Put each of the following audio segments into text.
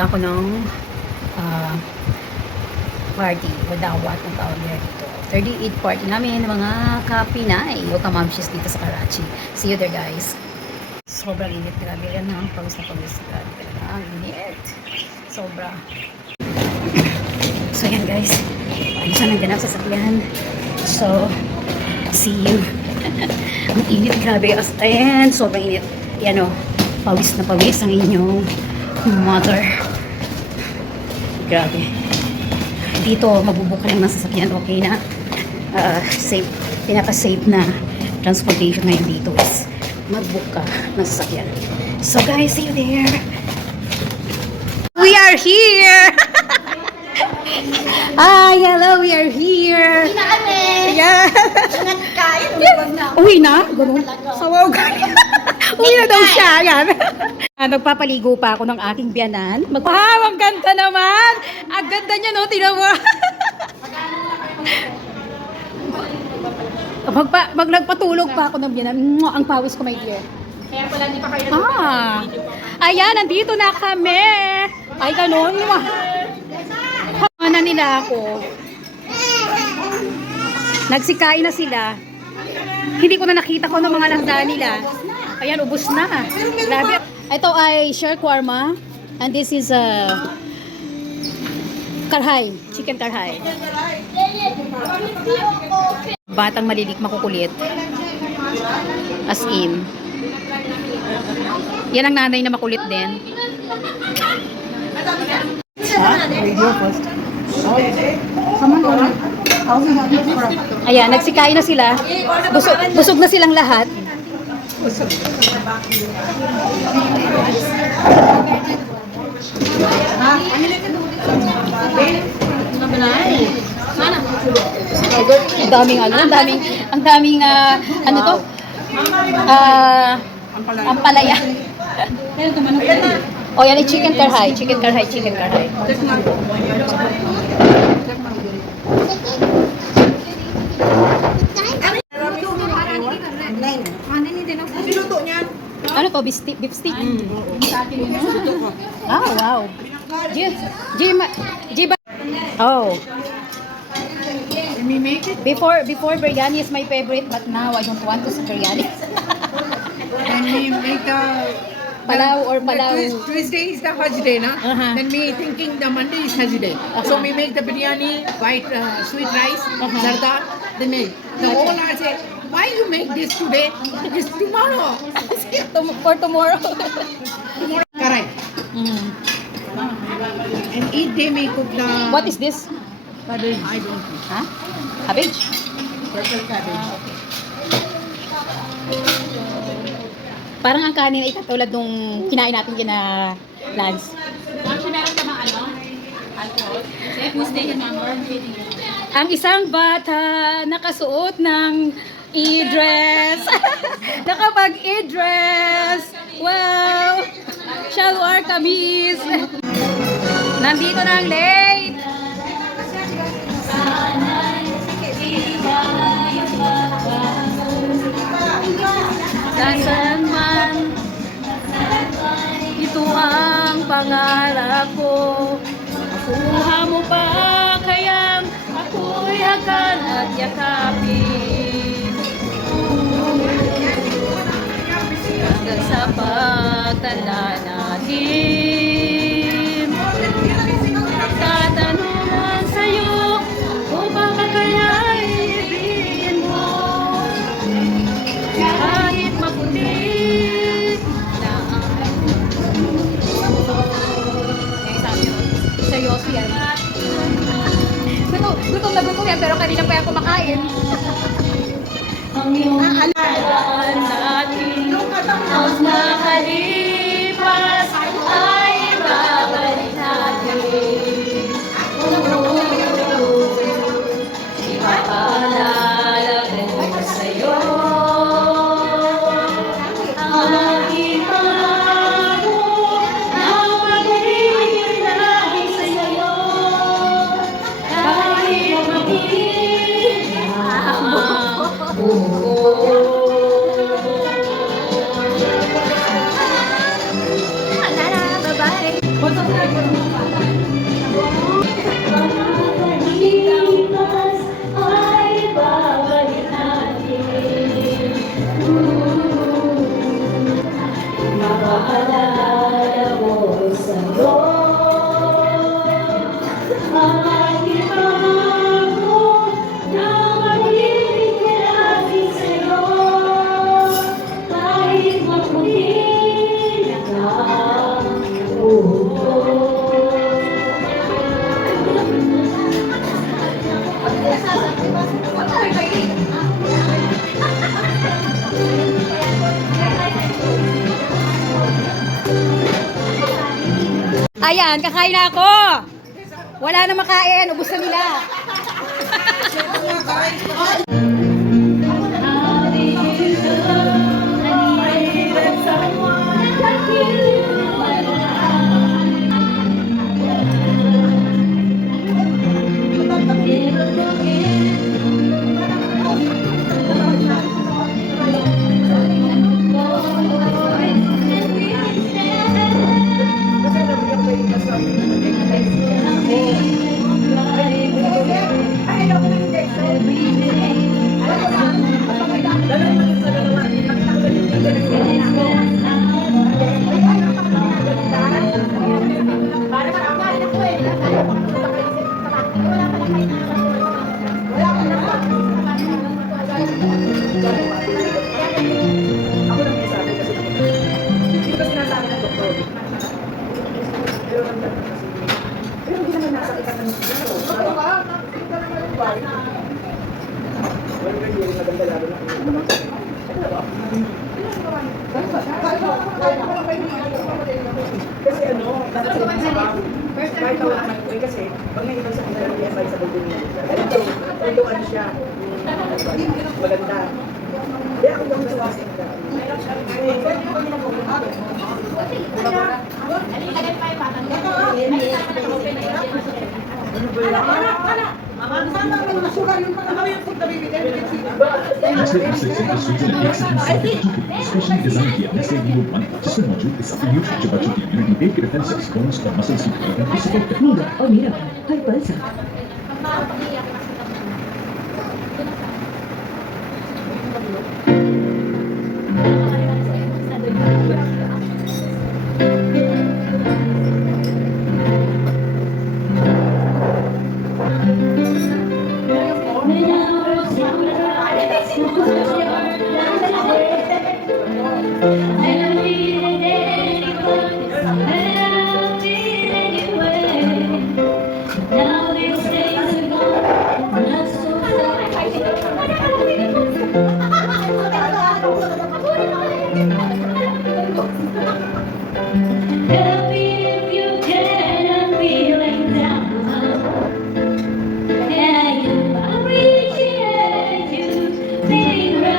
pumunta ako ng uh, party. Wadawat ng tawag nila dito. 38th party namin ng mga kapinay o kamamshis dito sa Karachi. See you there, guys. Sobrang init. Grabe yan, ha? Pawis na pawis. Grabe talaga. Ang init. Sobra. So, yan, guys. Ano siya nang ganap sa sakyan. So, see you. Ang init. Grabe. Ayan. Sobrang init. Yan, o. Pawis na pawis ang inyong mother. Grabe. Dito, mabubuka lang ng sasakyan. Okay na. Safe. Pinaka-safe na transportation ngayon dito is mag-book ka ng sasakyan. So guys, see you there. We are here! Hello, we are here. Uwi na kami. Yeah. Uwi na? Ganun. Sawaw galing. Uwi na daw siya. Yan. Nagpapaligo pa ako ng aking biyanan. Wow, ang ganda naman. Ang ganda niya, no? Tingnan mo. Nagpatulog pa ako ng biyanan. Ang pawis ko, my dear. Kaya pala di pa kayo Ayan, nandito na kami. Ay, ganun. Na nila ako. Nagsikain na sila. Hindi ko na nakita ko ng mga langda nila. Ayan, ubos na. Grabe. Ito ay shawarma. And this is karhay. Chicken karhay. Batang malilik makukulit. As in. Yan ang nanay na makulit din. Radio first. Ayan, nagsikain na sila. Busog na silang lahat. Ang daming ano to? Ampalaya. Oh, yan ay chicken karhay. Ano to? Beef stick? Wow. Oh. Before biryani is my favorite, but now I don't want to see biryani. And we make the Palau. Tuesday is the Hajj day, na? Then we thinking the Monday is Hajj day. So we make the biryani, white sweet rice, zarda. They make. The owner say, why you make this today? It's tomorrow. For tomorrow. Correct. And each day we cook the. What is this? Cabbage. I don't know. Huh? Cabbage? Purple cabbage. Parang ang kanin ay katulad nung kinain natin kina Lance. Meron ka mga alcohol? Ang isang bata nakasuot ng e-dress. Nakapag-e-dress. Wow! Shalwar kamis. Nandito na ang late. Nasaan man, ito ang pangarap ko. Makuha mo pa kayang ako'y hagan at yakapin. Hanggang sa pagtanda natin, tatanungan sa'yo kung baka kaya'y ibigin mo. Kahit mapulit na seryoso yan. Gutom na gutom yan, pero kanina pa yan kumakain. Ang iyong alalaan natin, ang nakalipas ay babalik natin. Ipapaalala ko sa'yo ang aking pangako na magiging lagi sa'yo. Kahit mapilit ang buko. Ayan, kakain na ako. Wala na makain, ubos na nila. Kasi ano, dapat sa ibang kahit na wala man kasi pag may ibang sa kanila yung EFI sa building niya. Ito ano siya, maganda. Kaya ako yung gusto kasi Specially designed किया है saving group one जिसमें मौजूद इस न्यू शिक्षा बच्चों की इम्यूनिटी पेट के defence bonus और मसल सीखने को सपोर्ट करता है Mira और मेरा हर पल साथ Now these days are gone, not so Help me if you can, I'm feeling down. Yeah, you appreciate you being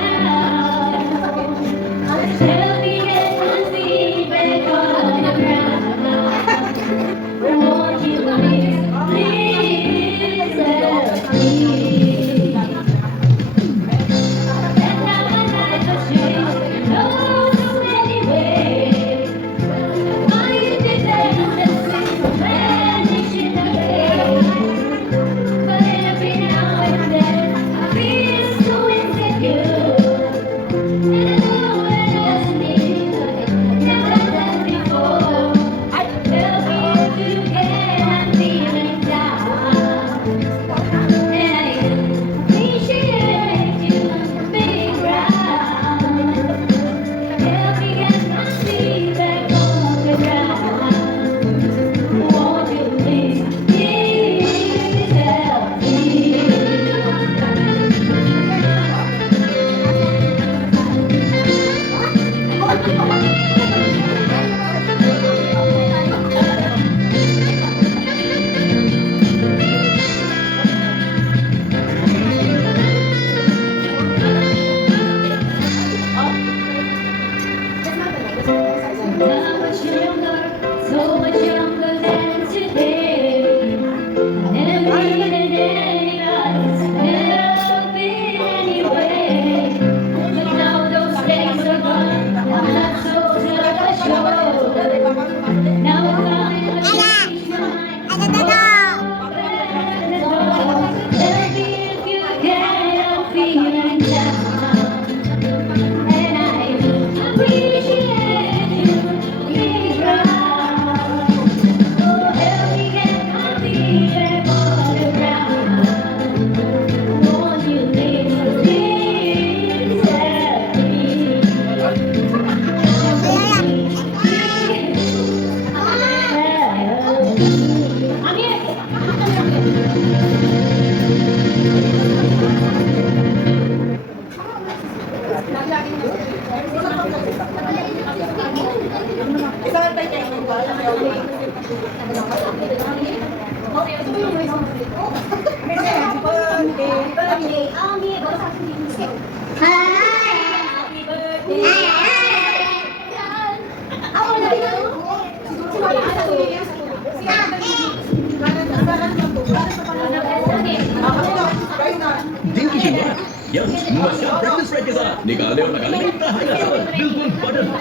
दिन की शुरुआत यंग मस्का ब्रेकफास्ट स्प्रेड के साथ निकाले और लगाने में इतना हाई असर बिल्कुल button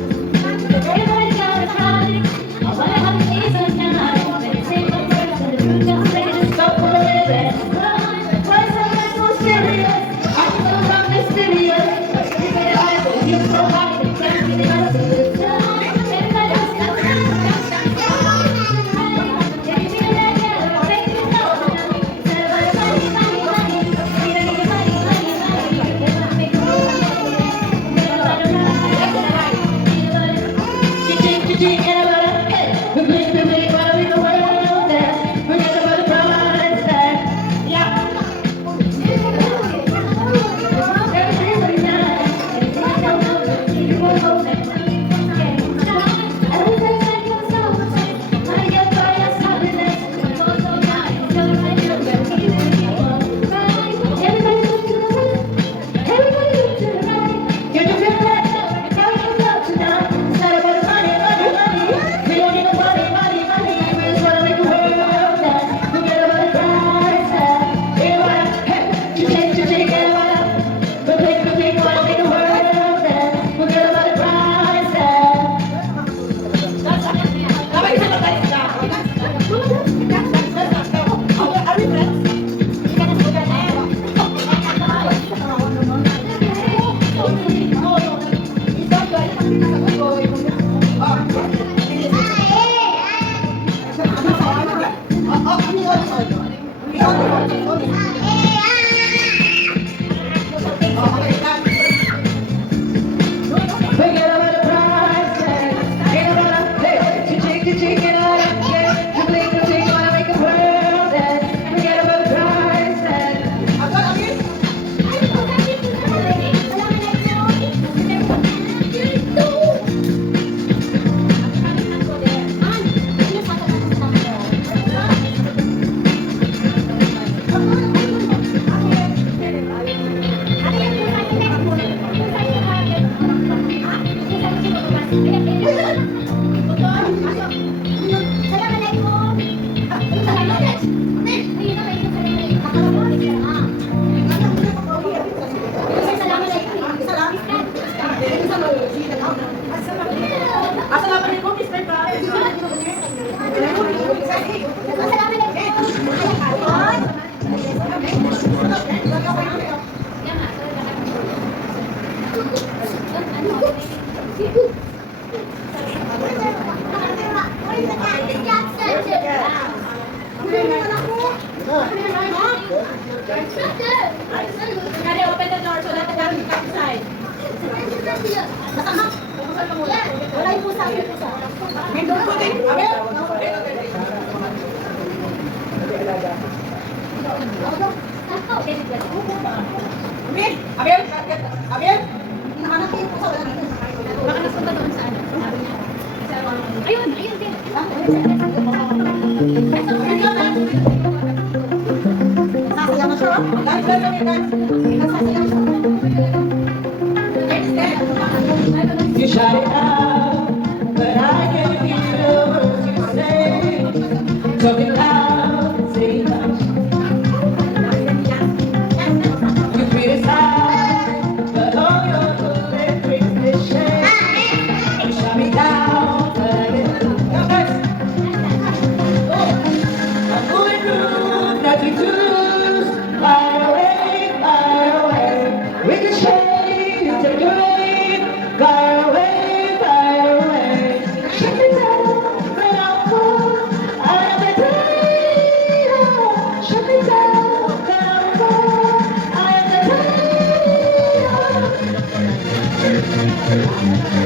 Everybody's got a tonic. I wanna have a taste of tonight. When it's in the words and the root just ready to stop for a little bit. Why is that so serious? I'm so not mysterious. You say I will you so hot and can't be the rest of the time. Everybody else got a If you feel that girl, make it go. Instead of money, money, money. Need money, money, money. Make it go. Kaya open the door so that the cat can come inside. Wala yung pusa, may pusa. Hinahanap ko yung pusa, wala dito. Baka nasunta doon sa ano. Ayun, ayun din. Nasasayaw na siya. Nasasayaw siya. You shout it out, but I can't hear the words you say. Talking loud, say much. You criticize, but all your good brings me shame. You shut me down, but I get no thanks. I'm going through, nothing to lose. Fire away, ricochet, you take your aim. Fire away, shut me down, when I'm full. I am the day, shut me down, when I'm full. I am the day,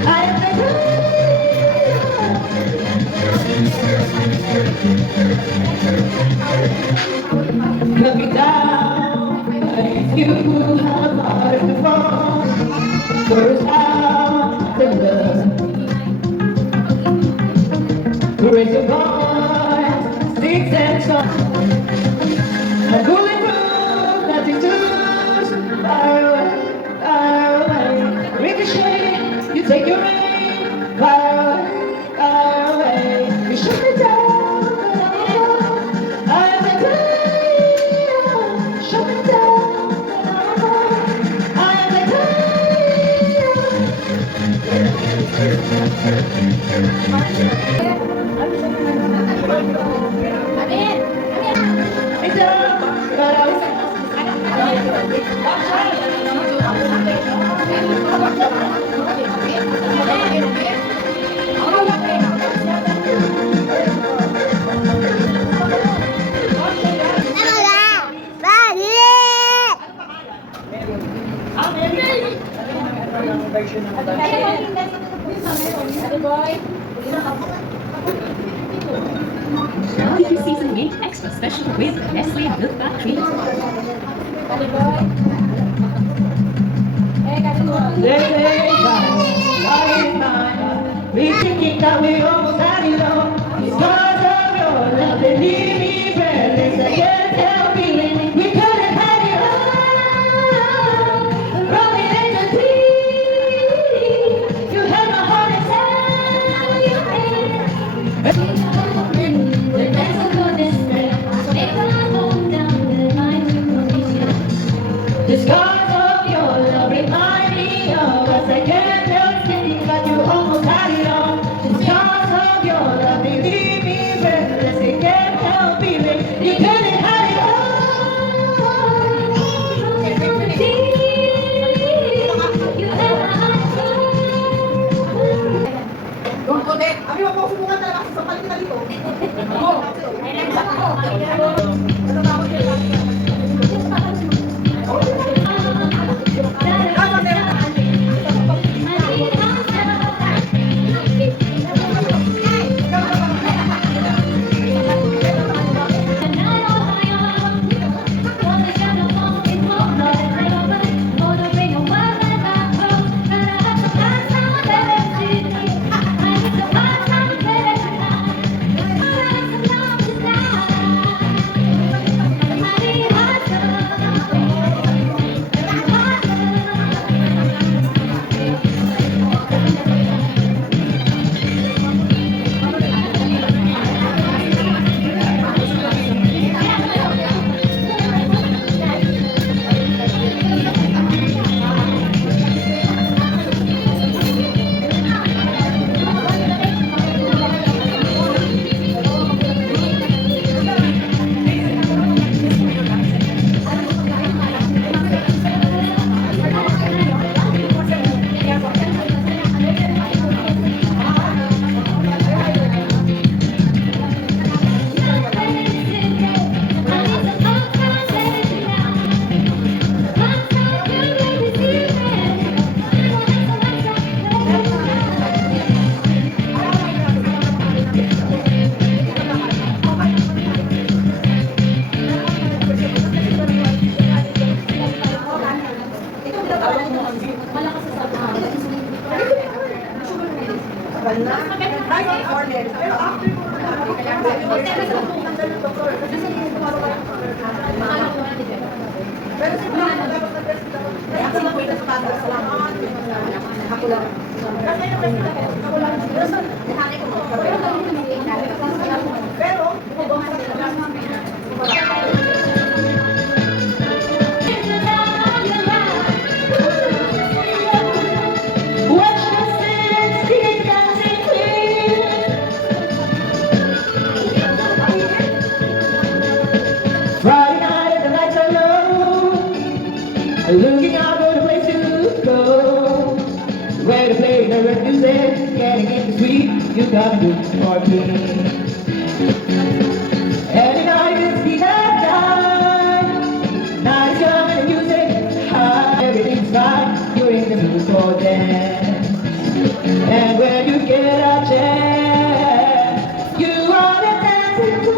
I am the day. Cut me down. You have a heart to fall. First out the love. Raise your voice, sticks and stones. I'm going through nothing to lose. Far away. Ricochet, you take your aim. Far away. You shoot me down, but I'm a player. Shoot me down, but I'm a It's up, but I was Now you can season made extra special with Nestle Milk Fat Cream. We thinking that we almost had it all. Because of your love, they leave me breathless. I can't help feeling we couldn't have it all. Rolling in the deep, you had my heart inside your hand. The dance will go this way. Make the light hold down the line to condition. The scars of your love remind me of us. I can't help thinking that you almost had it all. The scars of your love, they leave me breathless. I can't help feeling you couldn't have it all. You have my heart. Don't connect. Abi, wag mo subukan talaga kasi sa palit na dito. Go. Ano tawag yan? Friday night and the lights are low, looking out for the place to go, where to play the red music, getting it sweet, you gotta do it for me. Every night is the night is young and the music high, everything's fine, you're in the mood for dance, and when you get a chance, you wanna dance with me.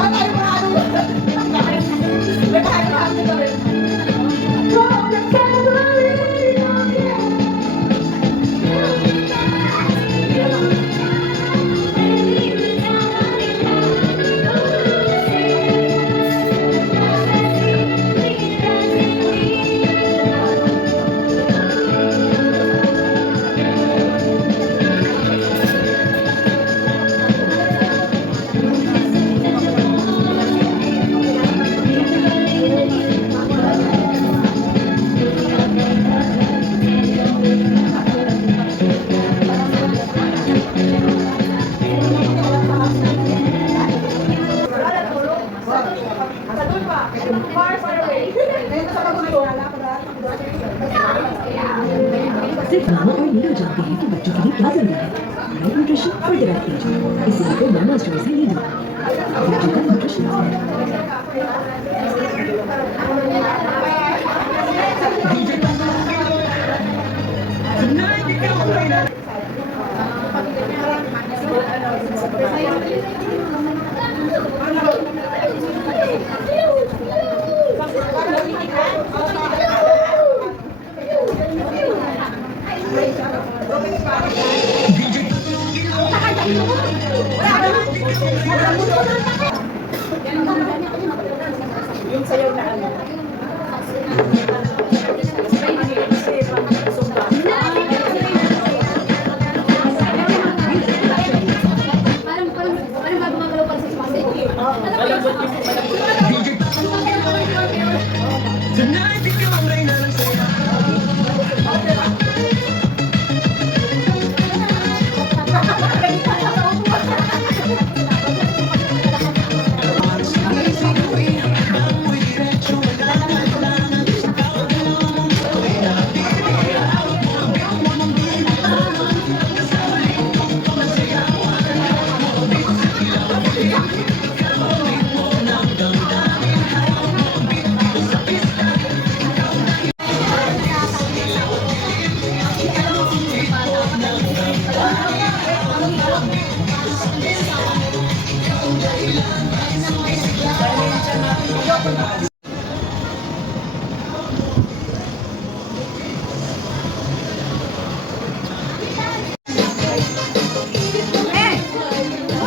Bakit tayo panalo? Far, far away. Ngayon sa pagkulo. सिर्फ मामा और नीरज जानते हैं कि बच्चों के लिए क्या जरूरी है right nutrition for the right age इसीलिए तो मामा's चॉइस है नीरज बच्चों का nutrition Yung sayaw na ano.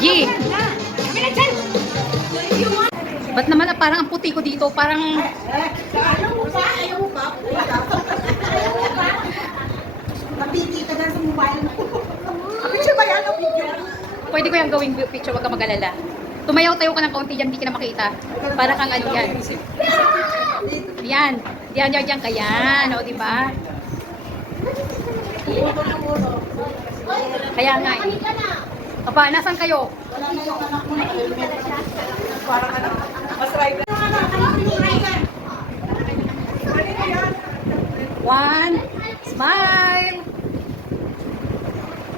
G! Ba't naman parang ang puti ko dito? Parang... Napiti ka dyan sa mobile mo. Picture ba yan? Picture? Pwede ko yung gawing picture, wag ka mag-alala. Tumayaw-tayo ka ng kaunti dyan, hindi ka na makita. Para kang ano yan. Yan. Diyan ka yan. O, diba? Kaya nga eh. Papa, nasan kayo? One. Smile.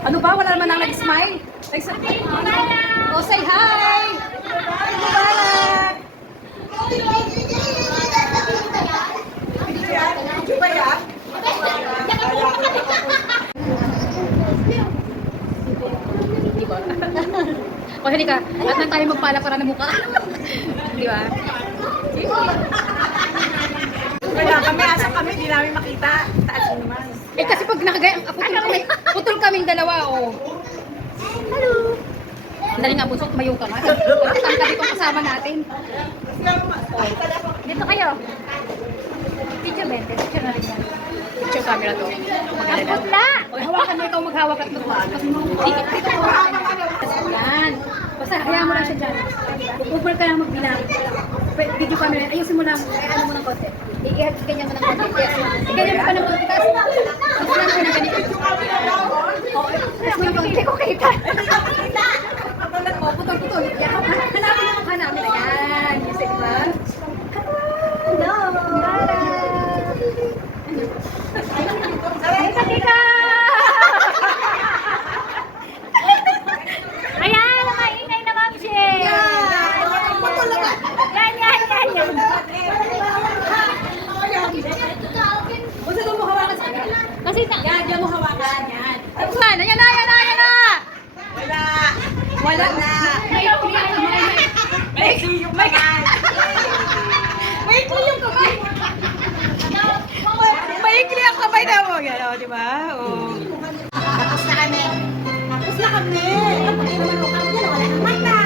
Ano ba? Wala naman ang nag-smile? Oh, say hi! Mubarak! Diba? O, halika. Lahat na tayo magpala-para ng mukha. Diba? Wala kami, asa kami, di namin makita. Taas naman. Eh kasi pag nakagaya, putol kaming dalawa, oh. Hello! Dali nga, bunso, tumayo ka nga. Saan ka dito kasama natin? Oh. Dito kayo. Picture 20, picture na rin yan. Picture camera to. Ang putla! O, hawakan mo ikaw maghawak at magpaan. Dito ko. Yan. Basta, hayaan mo lang siya dyan. Huwag mo ka lang magbilang. Video camera, ayusin mo lang. Ano mo ng konti. Ganyan mo ng konti. Ganyan mo ka ng konti. Tapos lang ko ng ganito. Tapos mo yung hindi ko kita. O, putol-putol. Hanapin mo ka namin. Ayan. Music ba? Hello. Ay, sakika! Ayan, maingay na Ma'am She. Yan. Gusto doon mo hawakan sa akin. Kasi yan, diyan mo hawakan. Yan. Ayan na. Wala na. May clue yung kamay. Maikli ang kamay na mo. Yan, o, di ba? O. Tapos na kami. Ang pagay naman mo kami dyan, wala nang mata.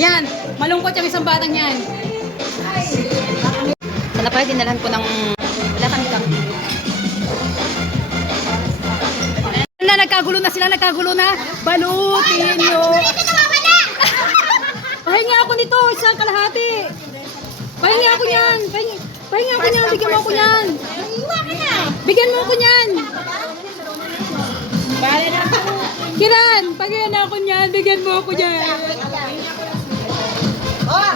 Ayan, malungkot yung isang batang yan. Sana pa, dinalhan ko ng... Wala kami lang. Nagkagulo na sila. Balutin nyo. isang kalahati. Pahingi ako niyan. Pahingi ako niyan. Bigyan mo ako niyan. Bigyan mo ako niyan. Kiran, pagyan ako niyan. Bigyan mo ako niyan. Oh,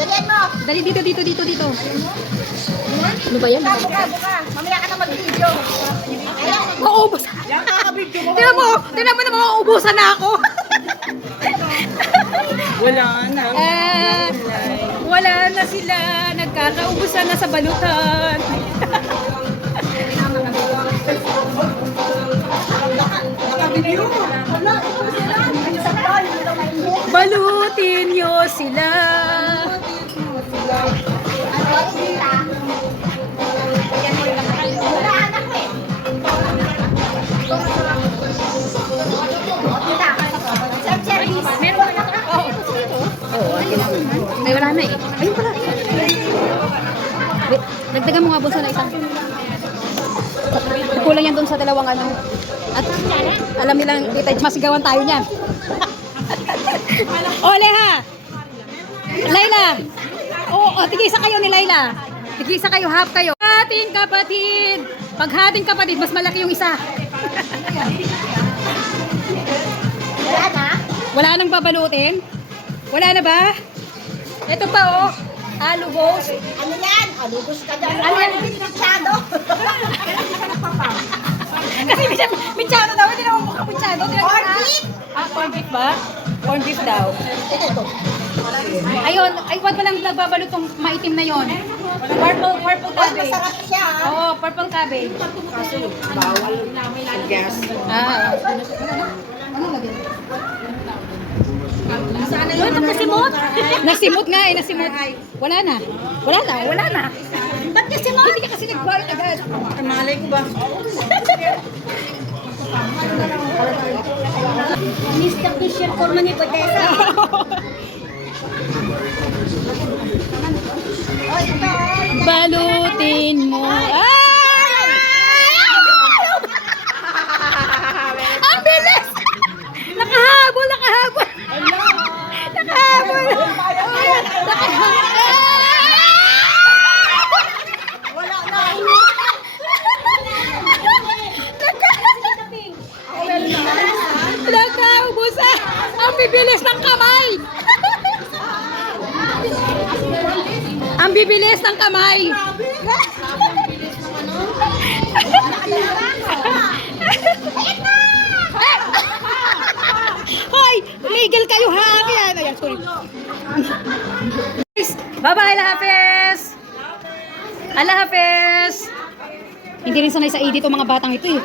dalian mo. Dali dito. Ano ba yan? Buka. Mamaya ka na mag-video. Mauubos. Tingnan mo naman mauubusan na ako. Wala na sila. Nagkakaubusan na sa balutan. Balutin nyo sila. May wala na eh. Ayun pala. Wait, dagdagan mo nga bunso na isa. Kulang yan dun sa dalawang ano. At alam nilang dito masigawan tayo niyan. Ole ha! Layla! Oo, tigisa kayo ni Layla. Tigisa kayo, half kayo. Hating kapatid! Pag hating kapatid, mas malaki yung isa. Wala na? Wala nang babalutin? Wala na ba? Ito pa oh. Alugos. Ano yan? Alugos ka dyan. Ano yan? Pinachado. Kasi michado daw, hindi naman mukha michado. Corn beef? Corn beef ba? Corn beef daw. Ayun, ay wag mo lang nagbabalot tong maitim na yon. Purple cabbage. Masarap siya. Oo, purple cabbage. Bawal gas. Ano lagyan? Nasimot? Nasimot nga eh, nasimot. Wala na. Ba't nasimot? Hindi ka kasi nagbayad agad. Malay ko ba? Mr. Fisher Corman ni Potesa. Balutin mo. Ang bilis! Nakahabol! Nakaubos! Ang bibilis ng kamay! Ang bibilis ng kamay! Hoy! Legal kayo ha! Ayan, sorry. Bye-bye, Allah Hafiz! Allah Hafiz! Hindi rin sanay sa edit ang mga batang ito eh.